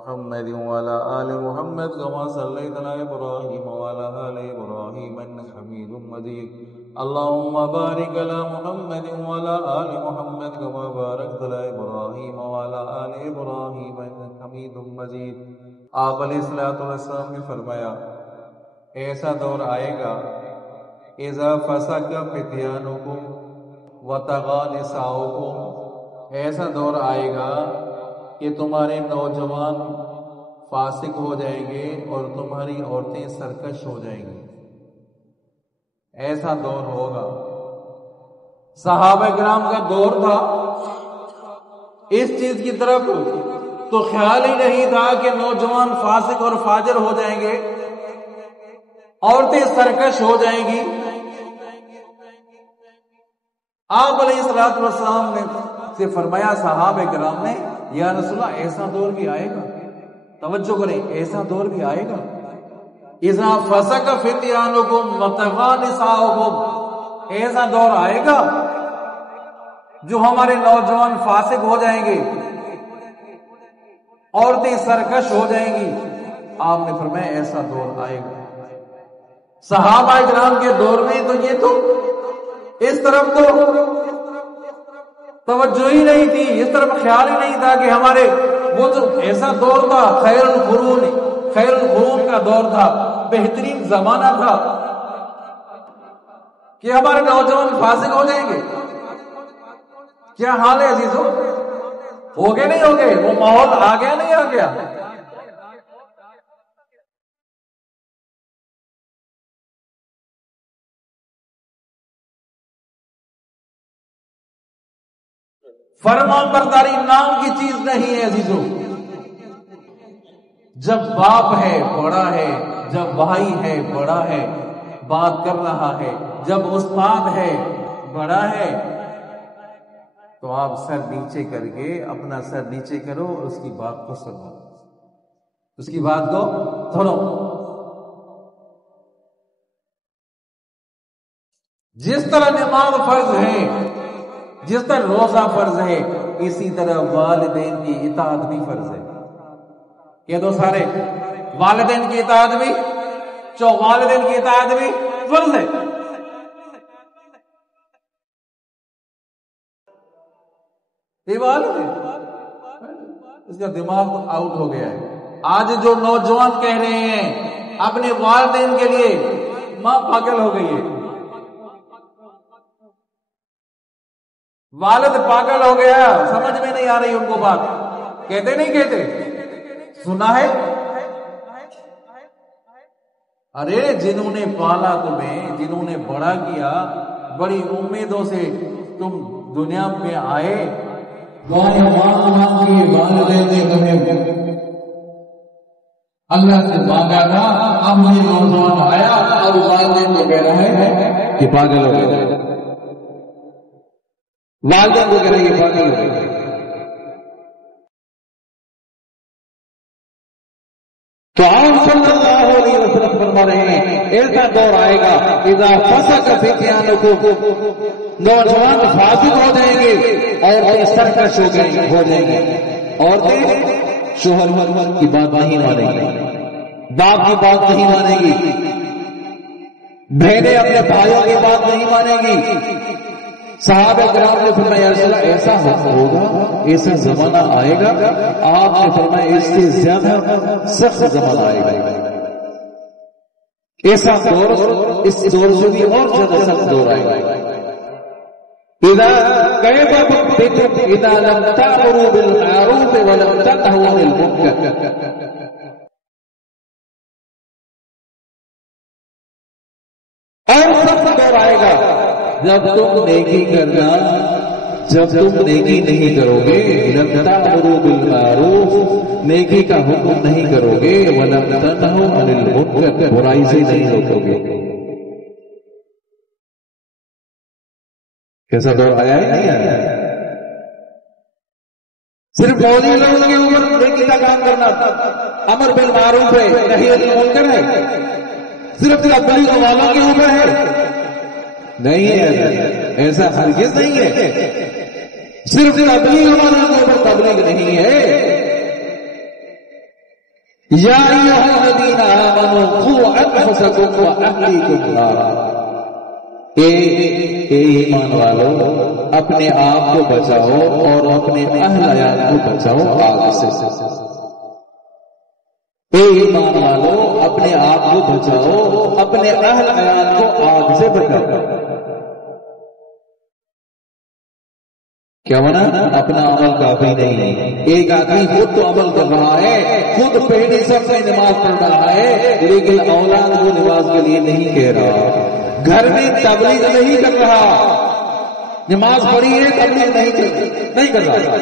محمد وعلى آل محمد كما صليت على إبراهيم وعلى آل إبراهيم إنك حميد مجيد اللهم بارك على محمد وعلى آل محمد كما باركت على إبراهيم وعلى آل إبراهيم إنك حميد مجيد. آپ علیہ السلام نے فرمایا ایسا دور آئے گا اذا فسق فتيانكم وطغى نساؤكم، ایسا دور آئے گا کہ تمہارے نوجوان فاسق ہو جائیں گے اور تمہاری عورتیں سرکش ہو جائیں گی. ایسا دور ہوگا. صحابہ کرام کا دور تھا، اس چیز کی طرف تو خیال ہی نہیں تھا کہ نوجوان فاسق اور فاجر ہو جائیں گے، عورتیں سرکش ہو جائیں گی. آپ علیہ السلام نے سے فرمایا صحابہ کرام نے یا رسول اللہ ایسا دور بھی آئے گا. توجہ کریں، ایسا دور بھی آئے گا. اذا فسق فتيانكم وطغى نساؤكم، ایسا دور آئے گا جو ہمارے نوجوان فاسق ہو جائیں گے، عورتیں سرکش ہو جائیں گی. آپ نے فرمایا ایسا دور آئے گا. صحابہ کرام کے دور میں تو یہ تو اس طرف تو توجہ ہی نہیں تھی، اس طرف خیال ہی نہیں تھا کہ ہمارے وہ تو ایسا دور تھا، خیر القرون کا دور تھا، بہترین زمانہ تھا کہ ہمارے نوجوان فاسق ہو جائیں گے. کیا حال ہے عزیزو؟ ہو گئے نہیں ہو گئے؟ وہ ماحول آ گیا نہیں آ گیا؟ فرمان برداری نام کی چیز نہیں ہے عزیزو. جب باپ ہے بڑا ہے، جب بھائی ہے بڑا ہے بات کر رہا ہے، جب استاد ہے بڑا ہے، تو آپ سر نیچے کر کے اپنا سر نیچے کرو اور اس کی بات کو سنو، اس کی بات کو سنو. جس طرح نماز فرض ہے، جس طرح روزہ فرض ہے، اسی طرح والدین کی اطاعت بھی فرض ہے. یہ تو سارے والدین کی اطاعت بھی، والدین کی اطاعت بھی فرض ہے. یہ والد ہے، اس کا دماغ آؤٹ ہو گیا ہے. آج جو نوجوان کہہ رہے ہیں اپنے والدین کے لیے ماں پاگل ہو گئی ہے، والد پاگل ہو گیا، سمجھ میں نہیں آ رہی ان کو بات. کہتے نہیں کہتے؟ سنا ہے؟ ارے جنہوں نے پالا تمہیں، جنہوں نے بڑا کیا، بڑی امیدوں سے تم دنیا میں آئے، والدین نے تمہیں اللہ سے مانگا تھا، اب یہ نوجوان آیا اور والدین کو کہہ رہا ہے کہ پاگل ہو گئے، والدین کو کہہ رہے ہیں پاگل ہو گئے. تو آپ صلی اللہ علیہ وسلم فرما رہے ہیں ایسا دور آئے گا اذا فسق فتيانكم، نوجوان فاسق ہو جائیں گے، عورتیں سرکش ہو جائیں گے، عورتیں شوہر کی بات نہیں مانیں گی، باپ کی بات نہیں مانیں گی، بہنیں اپنے بھائیوں کی بات نہیں مانیں گی. صحابہ کرام نے فرمایا یا رسول اللہ ایسا ہوگا، ایسا زمانہ آئے گا. آپ نے فرمایا اس سے زیادہ سخت زمانہ آئے گا. ایسا دور، اس دور سے بھی اور زیادہ سخت دور آئے گا. اذا لم تأمروا بالمعروف ولم تنهوا عن المنکر، اور سخت دور آئے گا جب تم نیکی کرنا، جب تم نیکی نہیں کرو گے، لم تأمروا بالمعروف، نیکی کا حکم نہیں کرو گے، ولم تنہوا عن المنکر، برائی سے نہیں روکو گے. کیسا دور آیا ہے؟ نہیں آیا. صرف فوجی لوگوں کے اوپر نیکی کا کام کرنا، امر بالمعروف ہے، نہی عن المنکر ہے، صرف تبلیغ والوں کے اوپر ہے؟ نہیں ہے، ایسا ہرگز نہیں ہے. صرف تبلیغ والوں کے اوپر تبلیغ نہیں ہے، یا ایھا الذین آمنوا قوا انفسکم واہلیکم نارا، اے ایمان والو اپنے آپ کو بچاؤ اور اپنے اہل عیال کو بچاؤ آگ سے۔ اے ایمان والو اپنے آپ کو بچاؤ، اپنے اہل عیال کو آگ سے بچاؤ۔ کیا بنا؟ اپنا عمل کافی نہیں۔ ایک آدمی خود تو عمل کر رہا ہے، خود پہلی صف میں نماز پڑھ رہا ہے، لیکن اولاد کو نماز کے لیے نہیں کہہ رہا، گھر میں تبلیغ نہیں کر رہا، نماز پڑھی ہے تبلیغ نہیں کر رہا،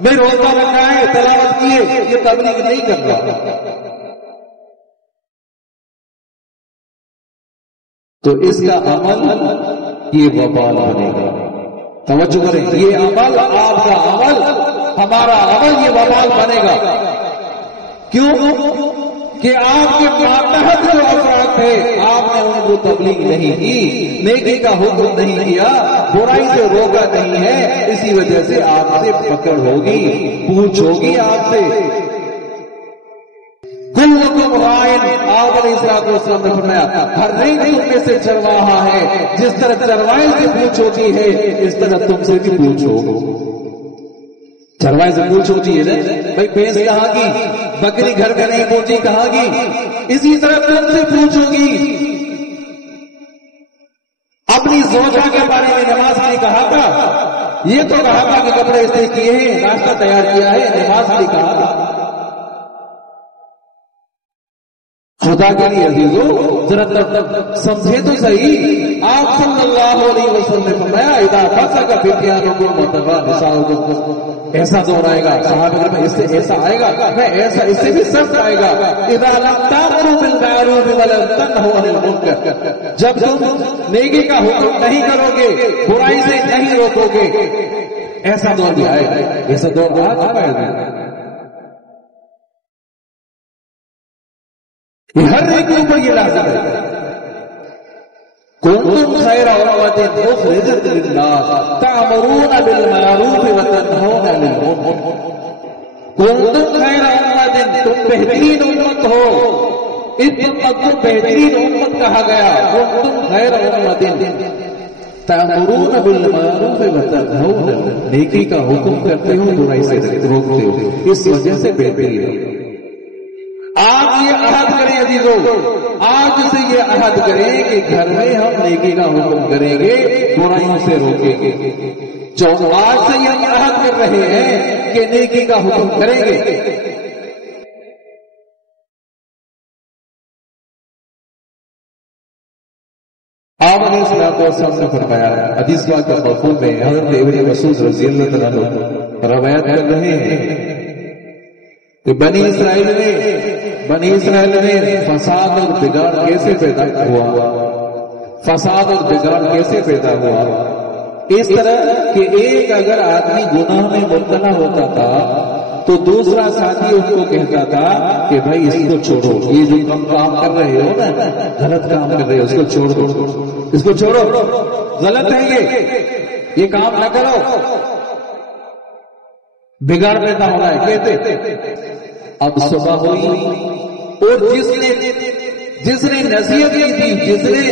میں روزہ رکھا ہے تلاوت کی ہے، یہ تبلیغ نہیں کر رہا، تو اس کا عمل یہ وبال بنے گا۔ توجہ کریں، یہ عمل آپ کا عمل، ہمارا عمل یہ وبال بنے گا۔ کیوں؟ کہ آپ کے ماتحت جو افراد تھے آپ نے ان کو تبلیغ نہیں کی، نیکی کا حکم نہیں کیا، برائی سے روکا نہیں ہے، اسی وجہ سے آپ سے پکڑ ہوگی، پوچھ ہوگی آپ سے۔ کلکم رائن، آپ علیہ السلام نے فرمایا ہر ایک تم میں سے چرواہا ہے، جس طرح چروائے سے پوچھ ہوتی ہے اس طرح تم سے بھی پوچھو۔ چروائے سے پوچھ ہوتی ہے نا بھائی بھینس کہاں کی، بکری گھر میں نہیں پہنچی کہاں کی، اسی طرح تم سے پوچھو گی۔ اپنی زوجہ کے بارے میں نماز نہیں کہا تھا، یہ تو کہا تھا کہ کپڑے استری کیے ہیں، ناشتہ تیار کیا ہے، نماز نہیں کہا تھا۔ خدا کے لیے عزیزو ذرا سمجھے تو صحیح، آپ صلی اللہ علیہ وسلم نے فرمایا اذا فسق فتيانكم وطغى نساؤكم، ایسا دور آئے گا صحابہ میں اس سے ایسا آئے گا، میں ایسا اس سے بھی سخت آئے گا، اذا لم تأمروا بالمعروف ولم تنهوا عن المنکر، جب تم نیکی کا حکم نہیں کرو گے، برائی سے نہیں روکو گے، ایسا دور بھی آئے گا، ایسا دور آ چکا ہے۔ ہر ایک کے اوپر یہ لازم ہے، کنتم خیر امۃ اخرجت للناس تأمرون بالمعروف وتنہون عن المنکر، کنتم خیر امۃ، تم بہترین امت ہو، اس امت کو بہترین امت کہا گیا، کنتم خیر امۃ تأمرون بالمعروف وتنہون، نیکی کا حکم کرتے ہو برائی سے روکتے ہو، اس وجہ سے بہتری ہے۔ آج یہ عہد کریں عزیزو، آج سے یہ عہد کریں کہ گھر میں ہم نیکی کا حکم کریں گے، برائیوں سے روکیں گے۔ جو آج سے یہ عہد کر رہے ہیں کہ نیکی کا حکم کریں گے۔ آپ علیہ السلام نے فرمایا حدیث پاک کے مفہوم میں، حضرت ابن مسعود رضی اللہ تعالیٰ عنہ روایت کر رہے ہیں کہ بنی اسرائیل میں فساد اور بگاڑ کیسے پیدا ہوا، فساد اور بگاڑ کیسے پیدا ہوا، اس طرح کہ ایک اگر آدمی گناہ میں مبتلا ہوتا تھا تو دوسرا ساتھی اس کو کہتا تھا کہ بھائی اس کو چھوڑو، یہ جو کام کر رہے ہو نا، غلط کام کر رہے ہو، اس کو چھوڑ دو، اس کو چھوڑو، غلط ہے یہ کام نہ کرو، بگاڑ پیدا ہو رہا ہے کہتے۔ اب صبح ہوئی اور جس نے نصیحت کی تھی، جس نے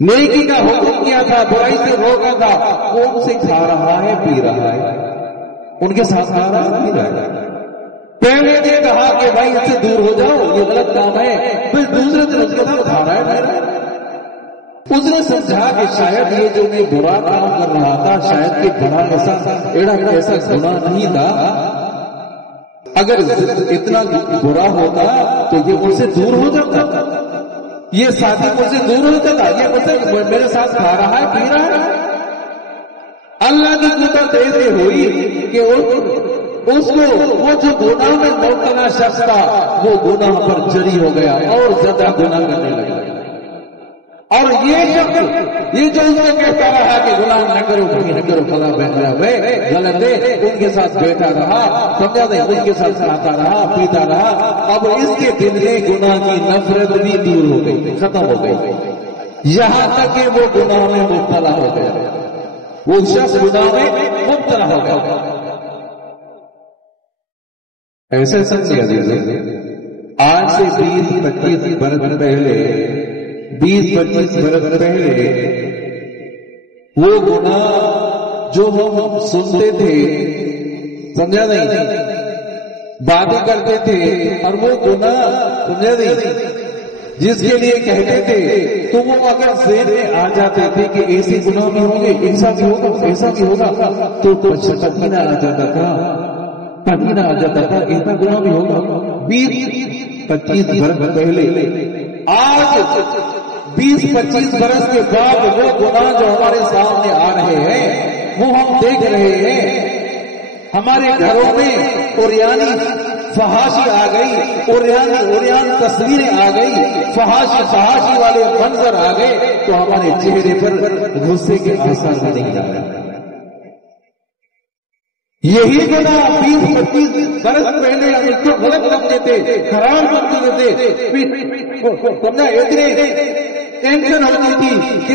نیکی کا حکم کیا تھا، برائی سے روکا تھا، وہ ان سے کھا رہا ہے پی رہا ہے، ان کے ساتھ کھا رہا ہے پی رہا ہے۔ پہلے نے کہا کہ بھائی اس سے دور ہو جاؤ، یہ غلط کام ہے، پھر دوسرے دن اس کے ساتھ کھا رہا ہے پی رہا ہے۔ اس نے سمجھا کہ شاید یہ جو میں برا کام کر رہا تھا شاید کہ بڑا ایسا گناہ نہیں تھا، اگر اتنا برا ہوتا تو یہ مجھ سے دور ہو جاتا، یہ ساتھی مجھ سے دور ہو جاتا، یہ مجھ سے میرے ساتھ کھا رہا ہے پی رہا ہے۔ اللہ کی قدرت ایسے ہوئی کہ اس کو وہ جو گناہ میں مبتلا شخص تھا وہ گناہ پر جری ہو گیا اور زیادہ گناہ کرنے لگا، اور یہ شخص یہ جو اس کو کہتا رہا کہ گناہ نہ کرو نہ کرو فلاں بہترا ہوئے غلط ہے، ان کے ساتھ بیٹھا رہا، سمجھا نہیں، ان کے ساتھ کھاتا رہا پیتا رہا، اب اس کے دل میں گناہ کی نفرت بھی دور ہو گئی، ختم ہو گئی، یہاں تک کہ وہ گناہ میں مبتلا ہو گیا، وہ شخص گناہ میں مبتلا ہو گیا۔ ایسے سمجھے عزیز، آج سے 20-25 برس پہلے 20-25 برس پہلے وہ گناہ جو ہم سنتے تھے، سمجھا نہیں، باتیں کرتے تھے، اور وہ گناہ سمجھا نہیں جس کے لیے کہتے تھے، تو وہ اگر ذہن میں آ جاتے تھے کہ ایسے گناہ بھی ہوں گے، ایسا بھی ہوگا، ایسا بھی ہوگا، تو پسینہ آ جاتا تھا، پسینہ آ جاتا تھا، ایسا گناہ بھی ہوگا۔ 20-25 برس پہلے، آج 20-25 برس کے بعد وہ گناہ جو ہمارے سامنے آ رہے ہیں وہ ہم دیکھ رہے ہیں۔ ہمارے گھروں میں اوریانی فحاشی آ گئی، اوریان تصویریں آ گئی، فحاشی والے منظر آ گئے، تو ہمارے چہرے پر غصے کے آثار نہیں آ رہے۔ یہی گناہ 20-25 برس پہلے ہم اس کو غلط سمجھتے تھے، حرام سمجھتے تھے، سمجھا، اتنے ٹینشن ہوتی تھی کہ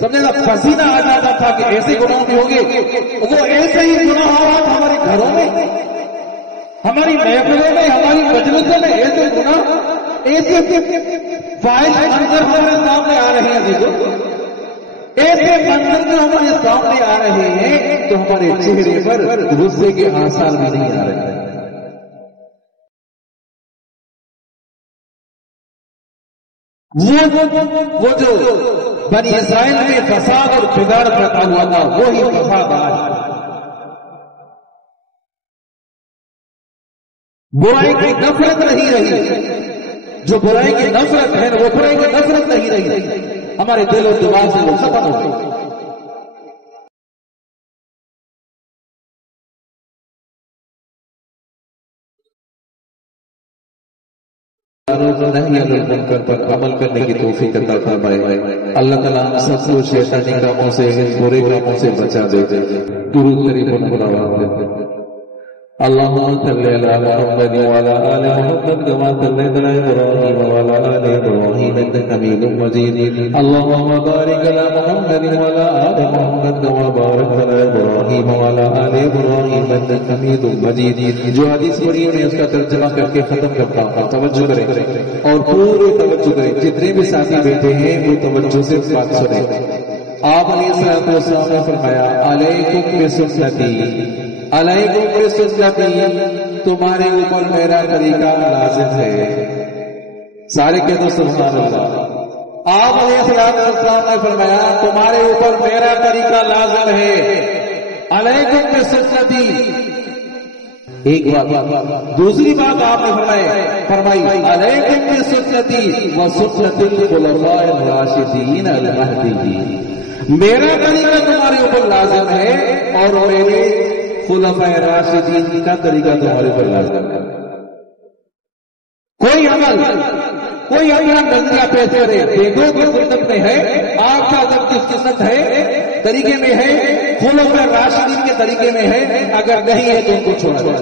سمجھا پسینہ آ جاتا تھا کہ ایسے گناہ بھی ہوں گے۔ وہ ایسے ہی گناہ ہمارے گھروں میں، ہماری محفلوں میں، ہماری مجلسوں میں ایسے گناہ، ایسے فاحش منظر ہمارے سامنے آ رہے ہیں، دیکھو ایسے منظر جو ہمارے سامنے آ رہے ہیں، تو ہمارے چہرے پر غصے کے آثار بھی نہیں آ رہے ہیں۔ وہ جو بنی اسرائیل میں فساد اور بگاڑ پیدا ہوا تھا، وہی فساد آج برائی کی نفرت نہیں رہی، جو برائی کی نفرت ہے وہ برائی کی نفرت نہیں رہی، ہمارے دل و دماغ سے وہ ختم ہو گئی۔ منکر پر عمل کرنے کی توفیق عطا فرمائے۔ اللہ تعالیٰ ہم سب کو شیطانی کاموں سے، برے کاموں سے بچا دے۔ درود شریف پڑھو۔ اللهم صل على محمد وعلى آل محمد كما صليت على إبراهيم وعلى آل إبراهيم إنك حميد مجيد اللهم بارك على محمد وعلى آل محمد كما باركت على إبراهيم وعلى آل إبراهيم إنك حميد مجيد۔ جو حدیث پڑھی ہے میں اس کا ترجمہ کر کے ختم کرتا ہوں، توجہ کریں اور پورے توجہ کریں، جتنے بھی ساتھی بیٹھے ہیں وہ توجہ سے بات سنیں۔ آپ علیہ الصلوۃ والسلام نے فرمایا علیکم بسنتی، علیکم بسنتی، تمہارے اوپر میرا طریقہ لازم ہے۔ سارے کہہ دو سبحان اللہ۔ آپ علیہ السلام نے فرمایا تمہارے اوپر میرا طریقہ لازم ہے، علیکم بسنتی۔ ایک بات، دوسری بات آپ نے فرمائی علیکم بسنتی وسنت الخلفاء الراشدین المہدیین، میرا طریقہ تمہارے اوپر لازم ہے اور میرے خلفاء راشدین کا طریقہ تمہارے اوپر لازم ہے۔ کوئی عمل، کوئی اپنا نظریہ پیش کرے، دیکھو کس سنت میں ہے، آپ کا ادب کس سنت ہے، طریقے میں ہے، خلفاء راشدین کے طریقے میں ہے، اگر نہیں ہے تو ان کو چھوڑا جائے،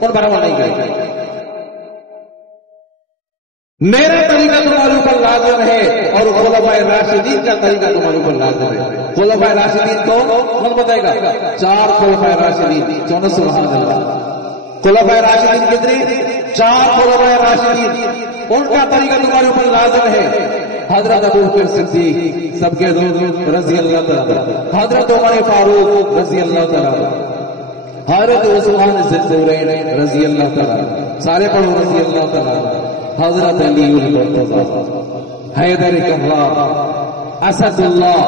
ان پر عمل نہیں کرے۔ میرا طریقہ تمہارے اوپر لازم ہے اور خلفاء راشدین کا طریقہ تمہارے اوپر لازم ہے۔ خلفاء راشدین کو کون بتائے گا؟ 4 خلفاء راشدین، 14 سبحان اللہ۔ خلفاء راشدین کتنے؟ 4 خلفاء راشدین، ان کا طریقہ تمہارے اوپر لازم ہے۔ حضرت ابوبکر صدیق سب کے دوست رضی اللہ تعالیٰ، حضرت عمر فاروق رضی اللہ تعالیٰ، حضرت عثمان ذوالنورین رضی اللہ تعالیٰ، سارے پڑھو رضی اللہ تعالیٰ، حضرت علی المرتضی، حیدر کرار، اسد اللہ،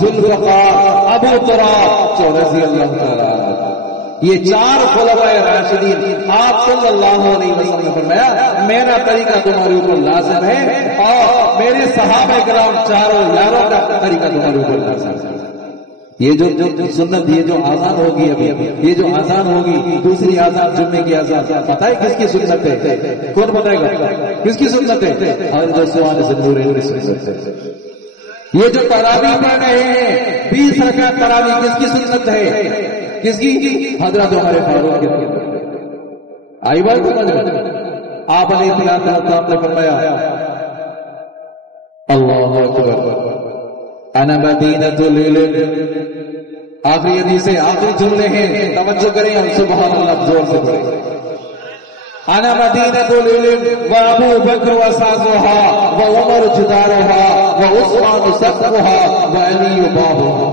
ذوالفقار، ابو تراب رضی اللہ تعالیٰ۔ یہ 4 خلفاء راشدین، آپ صلی اللہ علیہ وسلم نے فرمایا میرا طریقہ تمہارے اوپر لازم ہے اور میرے صحابہ کرام چاروں یاروں کا طریقہ تمہارے اوپر لازم ہے۔ یہ جو سنت، یہ جو آزان ہوگی، ابھی یہ جو آزان ہوگی، دوسری آزان جمعے کی آزان، پتہ ہے کس کی سنت ہے؟ کون بتائے گا کس کی سنت ہے؟ حضرت عثمان ذوالنورین کی سنت ہے۔ یہ جو تراویح پڑھ رہے ہیں 20 رکعت تراویح، کس کی سنت ہے؟ کس کی؟ حضرت عمر فاروق کی۔ آئی بات سمجھ میں؟ آپ علیہ السلام نے فرمایا اللہ اکبر انا مدینۃ العلم، آخری حدیث سے آخری جملے ہیں، توجہ کریں ہم سبحان اللہ زور سے پڑھیں۔ انا مدینۃ العلم وابو بکر واساسها وعمر جدارها وعثمان سقفها وعلی بابها.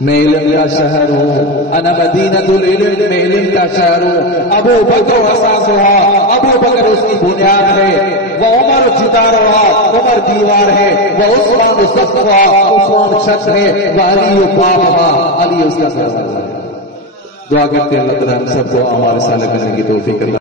میں علم کا شہر ہوں. انا مدینۃ العلم، میں علم کا شہر ہوں. ابو بکر واساسها، ابو بکر اس کی بنیاد ہے. وعمر جدارها، عمر دیوار ہے. وعثمان سقفها، عثمان چھت ہے. وعلی بابها، علی اس کا دروازہ ہے. دعا کرتے ہیں اللہ تعالیٰ ہم سب کو ہمارے سالہ کرنے کی توفیق اللہ